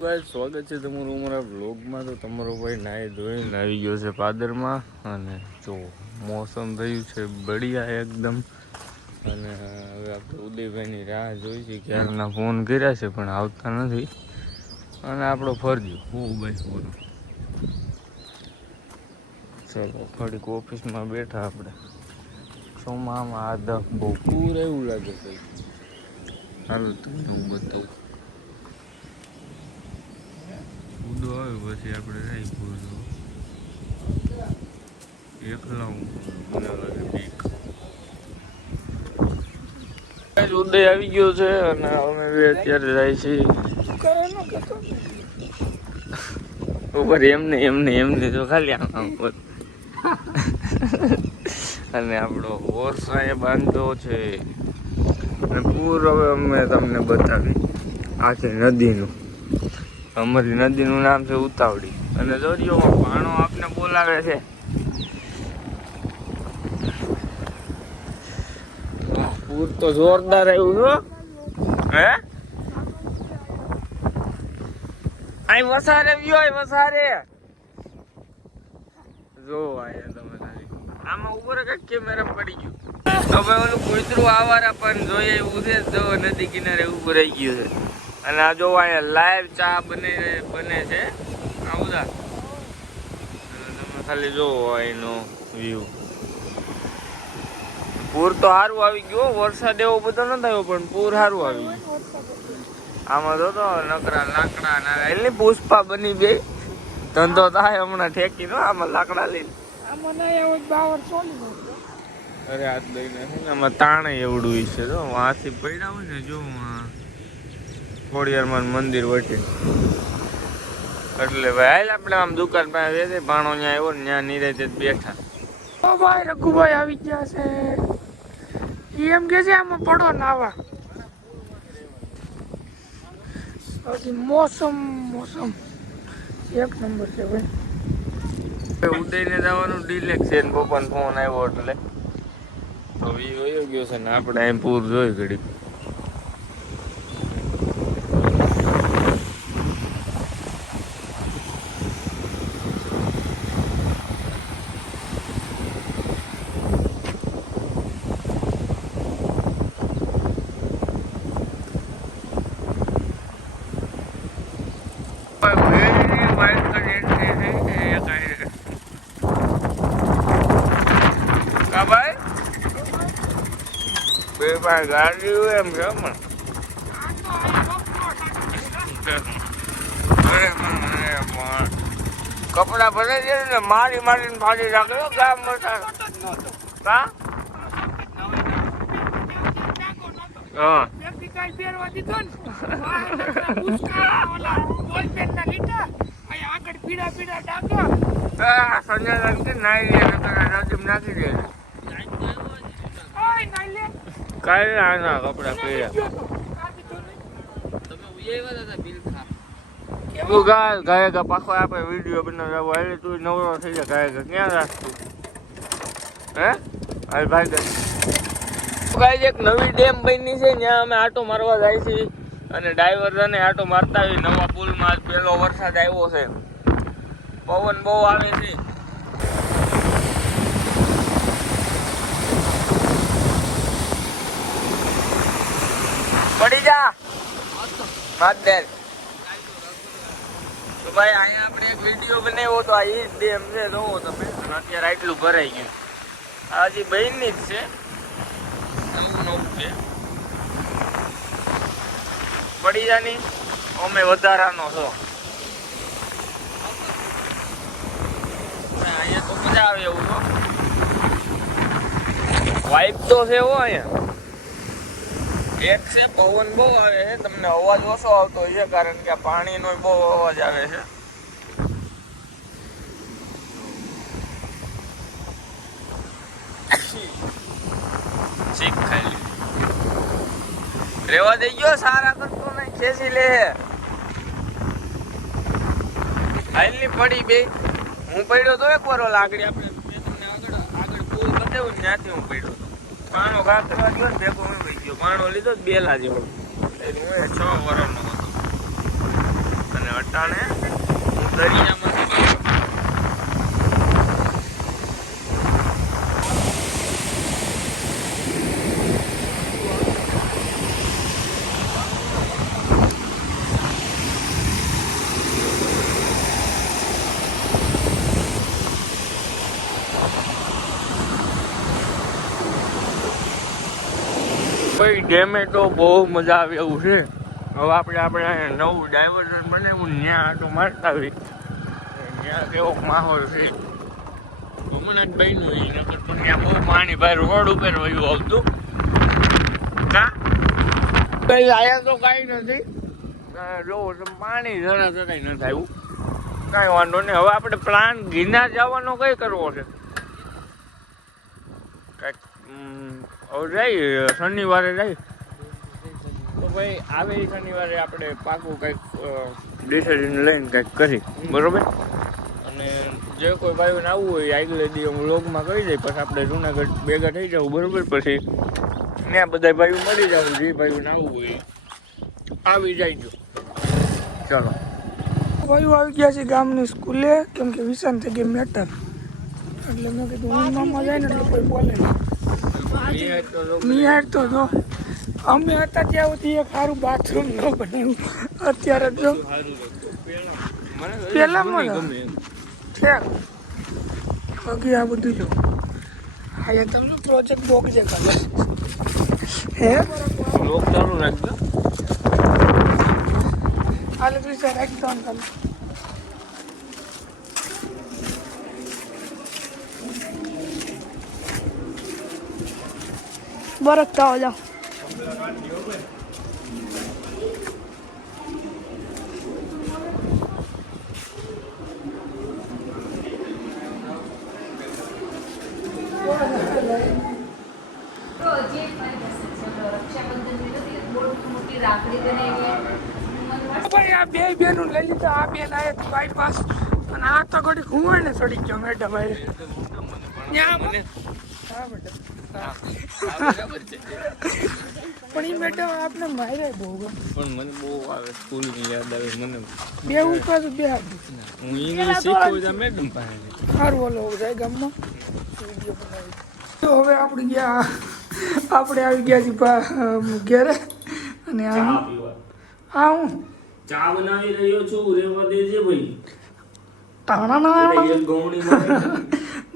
ભાઈ સ્વાગત છે તમારું અમારા વ્લોગમાં. તો તમારો ભાઈ નાહી ધોઈને આવી ગયો છે પાદરમાં, અને જો મોસમ થયું છે બઢિયા એકદમ. અને હવે આપણે ઉદયભાઈની રાહ જોઈ છે, ક્યારના ફોન કર્યા છે પણ આવતા નથી. અને આપણો ફરજો હું ભાઈ ફોન ચાલો થોડીક ઓફિસમાં બેઠા આપણે. ચોમામાં આ દખ બહુ પૂર એવું લાગે છે. હાલો તમને હું બતાવું. ઉદો આવે પછી આપણે રહી પૂરજો એકલા હું મને લાગે બીક. ઉદય આવી ગયો છે અને અમે અત્યારે જાય છીએ ઉપર. એમને તો ખાલી આમ અને આપણો હોર્સ એ બાંધો છે. અને પૂર હવે અમે તમને બતાવી આ છે નદીનું. અમારી નદીનું નામ છે ઉતાવળી. અને દરિયોમાં પાણો આપને બોલાવે છે. પૂર તો જોરદાર આવ્યું છો. હે આઈ વસારે વ્યો વસારે જો આયા તમે ખાલી આમાં ઉપર કઈક કેમેરા પડી ગયું. હવે ઓલું કૂતરું આવારા પણ જોઈએ એવું છે. જો નદી કિનારે ઉભું રહી ગયું છે. અને આ જો અહીંયા લાઈવ ચા બને છે આ બધા. તમે ખાલી જોવો એનો વ્યૂ. પૂર તો સારું આવી ગયું. વરસાદ એવો બધો ન થયો પણ પૂર સારું આવી ગયું. આમાં તો નકરા લાકડા ના એટલે પુષ્પા બની બે ધંધો થાય હમણાં ઠેકી નો આમાં લાકડા લઈને. અરે હાથ લઈને આમાં તાણે એવડું છે. તો વાંથી પડ્યા હોય ને જો ખોડિયારમાં મંદિર વટે એટલે ભાઈ આપણે આમ દુકાન પાસે ભાણો ત્યાં આવ્યો ને ત્યાં નિરાતે બેઠા. ઓ ભાઈ રઘુભાઈ આવી ગયા છે. એમ કે છે આમાં પડો નાવા. મોસમ એક નંબર છે ભાઈ. ઉદયને જવાનું ડિલેક્સ છે. પપ્પાનો ફોન આવ્યો એટલે તો એ વયો ગયો છે ને આપણે અહીં પૂર જોઈ ઘડી. ગાડી હોય એમ છે પણ કપડા ભરે છે ને મારીને ફાડી નાખ્યો ગામ મોટા. સંજય નાખી દે કાલે આના કપડા પહેર્યા. ગાયકા પાછો આપણે વિડીયો બનાવવા એટલે તું નવરો થઈ જાય. ગાયકા ક્યાં રાખતું હે હાલ ભાઈ. ગાય એક નવી ડેમ બની છે ત્યાં અમે આટો મારવા જાય છે. અને ડાઈવરને આટો મારતા હોય. નવા પુલમાં પહેલો વરસાદ આવ્યો છે. પવન બહુ આવે છે. પડી જા માતદેર. તો ભાઈ અહીંયા આપણે એક વિડીયો બનાવ્યો તો આ ઈ ડેમ છે જોવો તમે. અત્યારે આટલું ભરાઈ ગયું. આ હજી બહેનની જ છે. પડી જાની અમે વધારાનો છો. અહીંયા તો મજા આવે એવું તો વાઇબ તો છે હો અહીંયા. એક છે પવન બહુ આવે છે. તમને અવાજ ઓછો આવતો હોય છે કારણ કે પાણીનો બહુ અવાજ આવે છે. ચીક ખાઈ રેવા દઈ ગયો. સારા કરતો નહીં ખેંચી લે. હાલની પડી બે. હું પડ્યો તો એક વાર લાકડી આપણે તમને આગળ પુલ બતાવ્યું ને ત્યાંથી હું પડ્યો હતો. પાણો ઘા કરવા ગયો ને ભેગો હું ગયો. પાણો લીધો બેલા જેવો. હું 6 વર્ષનો હતો અને તાણે હું દરિયામાંથી ભાઈ ડેમે તો બહુ મજા આવે એવું છે. હવે આપણે નવું ડાયવર્ઝન બનાવ્યું ત્યાં આટો મારતા આવી ત્યાં કેવો માહોલ છે હમણાં જ બન્યું એ નકર તો ત્યાં બહુ પાણી ભાઈ રોડ ઉપર વયું આવતું કા કઈ આયા તો કાંઈ નથી જોવો તો પાણી જરા કઈ નથી આવ્યું કાંઈ વાંધો નહીં. હવે આપણે પ્લાન ગિરનાર જવાનો કઈ કરવો છે કાંઈક હવે જઈએ શનિવારે જઈએ તો ભાઈ આવે શનિવારે આપણે પાકું કંઈક ડિસિઝન લઈને કંઈક કરી બરોબર. અને જે કોઈ ભાઈઓને આવવું હોય આગલે દી હું વ્લોગમાં કહી દઈ પછી આપણે જુનાગઢ ભેગા થઈ જવું બરોબર. પછી ત્યાં બધા ભાઈઓ મળી જવું જે ભાઈઓને આવવું હોય આવી જાય. ચાલો ભાઈઓ આવી ગયા છે ગામની સ્કૂલે કેમ કે વિશાન થઈ ગઈ મેટર એટલે મેં કીધું હું મામા જાય ને એટલે કોઈ બોલે નિહાળ તો જો અમે હતા ત્યાં સુધી એક સારું બાથરૂમ ન બનાવ્યું અત્યારે જો પેલામાં છે બાકી આ બધું જો હા તમને પ્રોજેક્ટ બોક છે કાલે હે લોક ચાલુ રાખજો હાલ વિચાર એકદમ કાલે બરકતા હો જાઓ ભાઈ આ બે બેનું લઈ લીધા આ બેન આયા બાયપાસ અને આ તો ઘડી ઘુવડ ને ચડી ગયો મેડમ હા બેટા પણ એ મેડમ આપણે માર્યા બહુ પણ મને બહુ આવે સ્કૂલની યાદ આવે મને બે ઉપર બે હું ઇંગ્લિશ શીખું છું મેડમ પાસે સારું ઓલો જાય ગામમાં વિડીયો બનાવી તો હવે આપણે આવી ગયા છીએ ઘેરે અને હા હું ચા બનાવી રહ્યો છું રેવા દેજે ભાઈ તાણા ના એક ગૌણી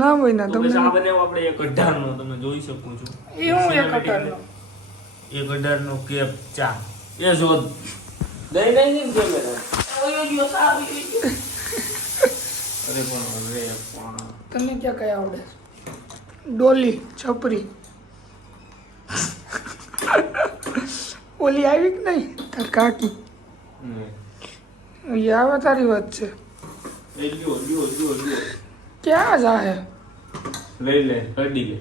ના ભાઈ ના તમને ચા બનાવો આપણે એક 18 નો તમે જોઈ શકો છો એ હું એક 18 નો એક 18 નો કેપ ચા એ જો દઈ નહીં કેમેરા ઓયો જો સારી અરે પણ હવે પણ તમને ક્યાં કઈ આવડે ડોલી છપરી ઓલી આવી કે નહીં તાર કાકી એ આવે તારી વાત છે ક્યાં જાહે લઈ લે કડી લે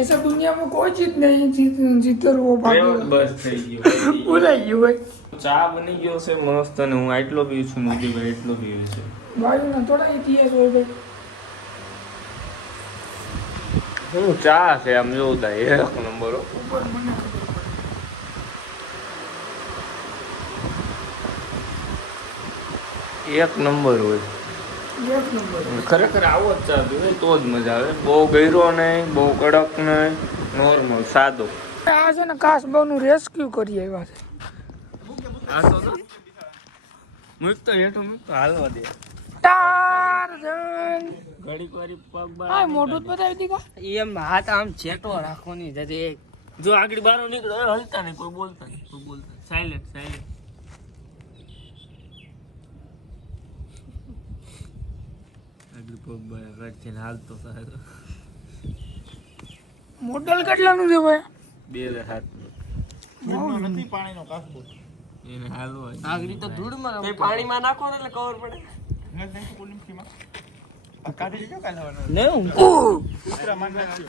ऐसा दुनिया में कोई चीज नहीं जीतर वो भागे બસ થઈ ગયો ભૂલાઈ ગયું ભાઈ ચા બની ગયો છે મસ્ત અને હું આટલો પીઉં છું નદી ભાઈ એટલો પીવું છે ભાઈ ના થોડા ઇતિહાસ હોય ભાઈ હું ચા છે આમ જોતા એક નંબર ઉપર મને ખબર પડે એક નંબર હોય એક નંબર ખરેખર આવો જ ચા પીવે તો જ મજા આવે બહુ ગયરો નહીં બહુ કડક નહીં નોર્મલ સાદો આ છે ને કાસબાનું રેસ્ક્યુ કરી આવ્યા છે આ તો મૂક તો હેઠું મૂક તો હાલવા દે ટાર્ઝન ઘડીક વારી પગ બાર આ મોઢું જ બતાવી દીધા એમ હાથ આમ છેટો રાખવાની જજે જો આગળ બહાર નીકળો હલતા નહીં કોઈ બોલતા સાયલેન્ટ આગળ પગ બાર રાખીને હાલતો સાહેબ મોડલ કેટલાનું છે ભાઈ 2007 નથી પાણીનો કાસબો એને હાલવા આગળી તો ધૂળમાં તે પાણીમાં નાખો ને એટલે કવર પડે નથી પોલિમથીમાં આ કાઢી લીધો કાલે હવાનો ને હું કૂતરા માર નાખ્યો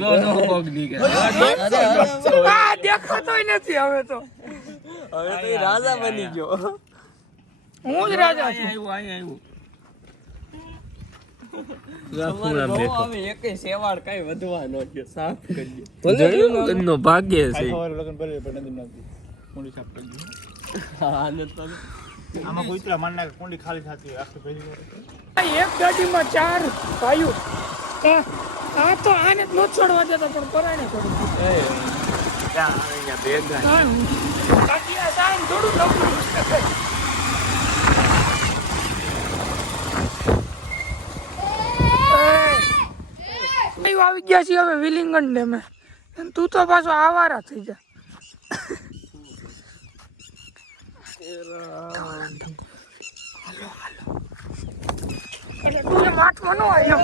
જો પગ નીકળે આ દેખાતોય નથી હવે તો હવે તો રાજા બની ગયો હું જ રાજા છું આવ્યો અમારે બહુ આવે એકેય સેવાળ કઈ વધવા ન દે સાફ કરી નો ભાગ્ય છે લગન ભલે પણ નથી નાખતી કુંડી સાફ કરી દે આનંદ તો આમાં કોઈ ઇતરા માન નાખે કુંડી ખાલી થતી હોય આખી ભેગી એક ગાડીમાં 4 ભાઈઓ આ તો આને જ ન છોડવા દેતો પણ પરાણે છોડી અહીંયા ભેગા બાકી આ સાઈન થોડું નવું આવી ગયા છીએ હવે વિલિંગન ડેમે તું તો પાછો આવારા થઈ જા એટલે તું માઠમાં ન આવ્યો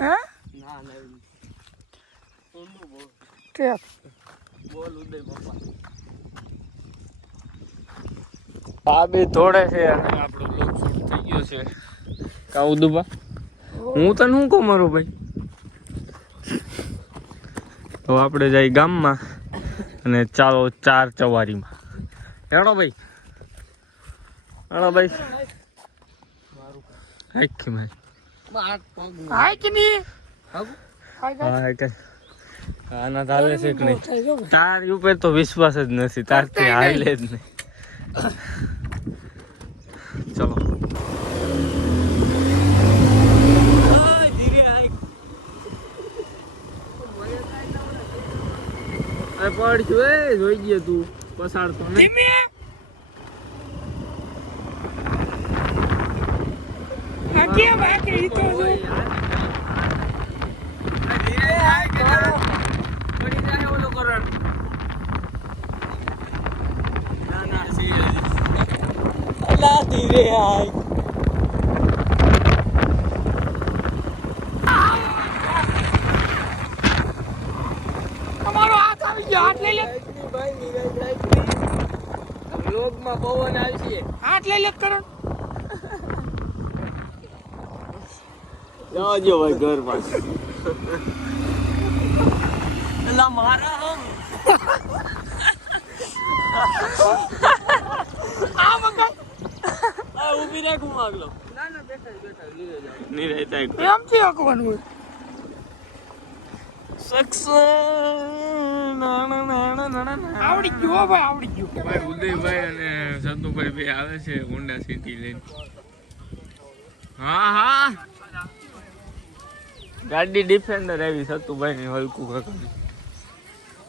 હે ના ના કે બોલ ઉદય પપ્પા ભાભી થોડે છે અને આપણો બ્લોગ શૂટ થઈ ગયો છે કાઉ દુબા હું તને શું કહું મારું ભાઈ તો આપણે જઈ ગામમાં અને ચાલો 4 ચવારીમાં હેડો ભાઈ હાઈકી ભાઈ હાય કે નહીં હા કે આના ચાલે છે કે નહીં તાર ઉપર તો વિશ્વાસ જ નથી તારથી હાલે જ નહીં ચલો પડશું એ જોઈ ગયો તું પસાડતો નહીં ધીરે આય તમારો હાથ આવી ગયો હાથ લઈ લે લોગમાં પવન આવશે હાથ લઈ લે કરણ જાજો ભાઈ ઘર પાસે એલા મારા હમ આ મગા આ ઊભી રાખું આગલો ના ના બેઠા નહીં રહેતા એમ થી હકવાનું હોય આવડી ગયો ભાઈ આવડી ગયો ભાઈ ઉદયભાઈ અને સંતુભાઈ બે આવે છે હોન્ડા સિટી લઈને હા ગાડી ડિફેન્ડર આવી સતુભાઈ ની હલકું કાકા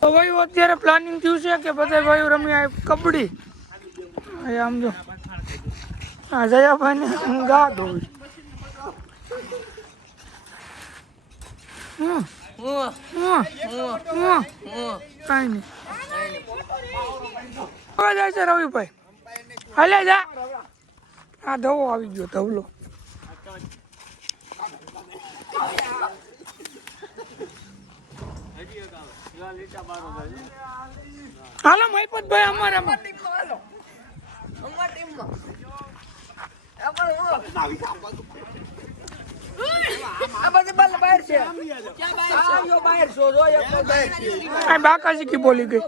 તો ભાઈ અત્યારે પ્લાનિંગ થયું છે કે બધા ભાઈઓ રમ્યા કબડ્ડી આમ જો હા જયાભાઈ ને હું ગા દઉં કઈ નહીં જાય છે રવિભાઈ હાલે જા આ ધવો આવી ગયો ધવલો હાલો મહિપતભાઈ અમારામાં બાકાજી કી બોલી ગઈ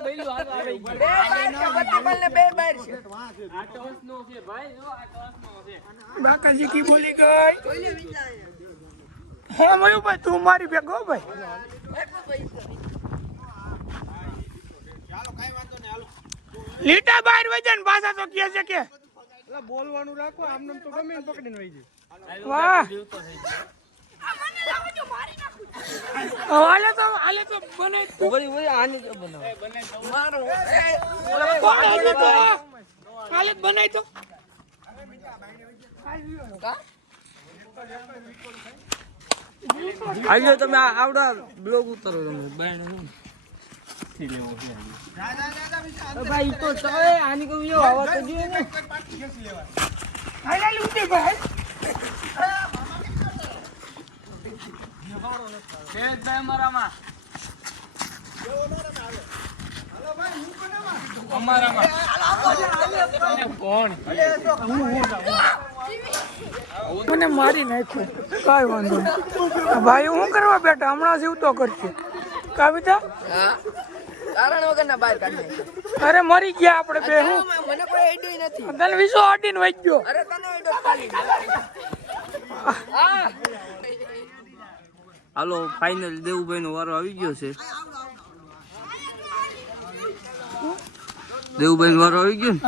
બાકાજી કી બોલી ગઈ હા મયુભાઈ તું મારી ભેગો ભાઈ લીટા બહાર વજન પાછા તો કે છે કે બોલવાનું રાખો આમને તો ગમે પકડીને વહી જાય વાહ હાલે તો બને ઓય આને તો બનાવ મારો કોણ હાલે તો હાલે બનાય તો આવ્યો તમે આવડા બ્લોગ ઉતારો તમે બાયણ ભાઈ તો ચાલે આની કો વિયો આવા તો જોઈએ ને હાલે ઉતે ભાઈ ભાઈ મારામાં મને મારી નાખ્યું કઈ વાંધો નહીં ભાઈ હું કરવા બેઠા હમણાં જીવતો કરશે કવિતા કારણ વગર ના બહાર કાઢી અરે મરી ગયા આપણે બે હું મને કોઈ આઈડિયા નથી તને વિસો અડીને વહી ગયો અરે તને આઈડિયા ખાલી હાલો ફાઇનલ દેવુભાઈ નો વારો આવી ગયો છે. દેવુભાઈ નો વારો આવી ગયો ને.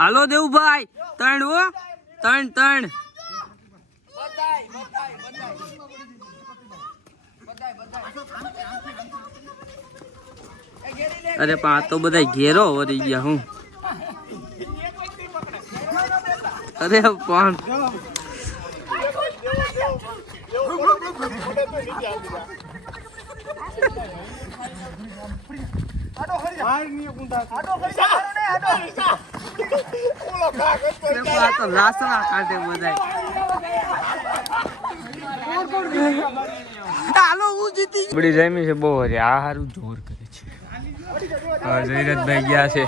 હાલો દેવુભાઈ 3 હો 3 અરે પણ આ તો બધા ઘેરો વરી ગયા હું. અરે પણ આ તો લાસણા કાઢે બધા. બડી જામી છે બહુ હરી. આ હારું જોર કરે છે. જયરથભાઈ ગયા છે.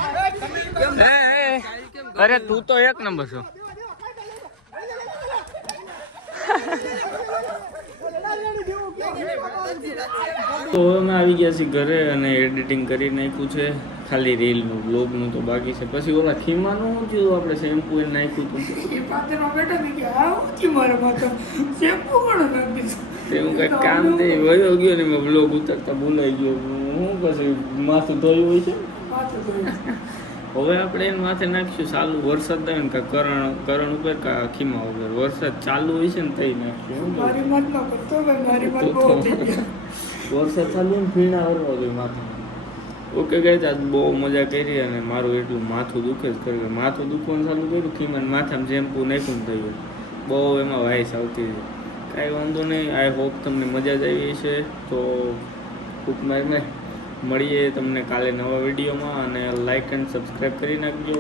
અરે તું તો 1 નંબર છો. તો અમે આવી ગયા છીએ ઘરે અને એડિટિંગ કરી નાખ્યું છે. ખાલી રીલનું બ્લોગનું તો બાકી છે. પછી ઓલા ખીમાનું શું થયું? આપણે શેમ્પુ એ નાખ્યું હતું. એવું કઈ કામ નહીં. વયો ગયો ને મેં બ્લોગ ઉતરતા ભૂલાઈ ગયો. હું પછી માથું ધોયું હોય છે. હવે આપણે એને માથે નાખીશું. ચાલુ વરસાદ આવે ને કા કરણ ઉપર કા ખીમા ઉપર વરસાદ ચાલુ હોય છે ને તઈ નાખીશું. વરસાદ ચાલુ ને ભીણા હરવા જોઈએ માથે. ઓકે ગાઈસ, આજ બહુ મજા કરી અને મારું એટલું માથું દુખે જ કર્યું. માથું દુખવાનું ચાલુ કર્યું. ખીમાને માથામાં શેમ્પુ નાખ્યું ને થયું. બહુ એમાં વાઇસ આવતી હતી. કાંઈ વાંધો નહીં. આઈ હોપ તમને મજા જ આવી છે. તો મળીએ તમને કાલે નવા વિડીયોમાં અને લાઈક એન્ડ સબસ્ક્રાઈબ કરી નાખજો.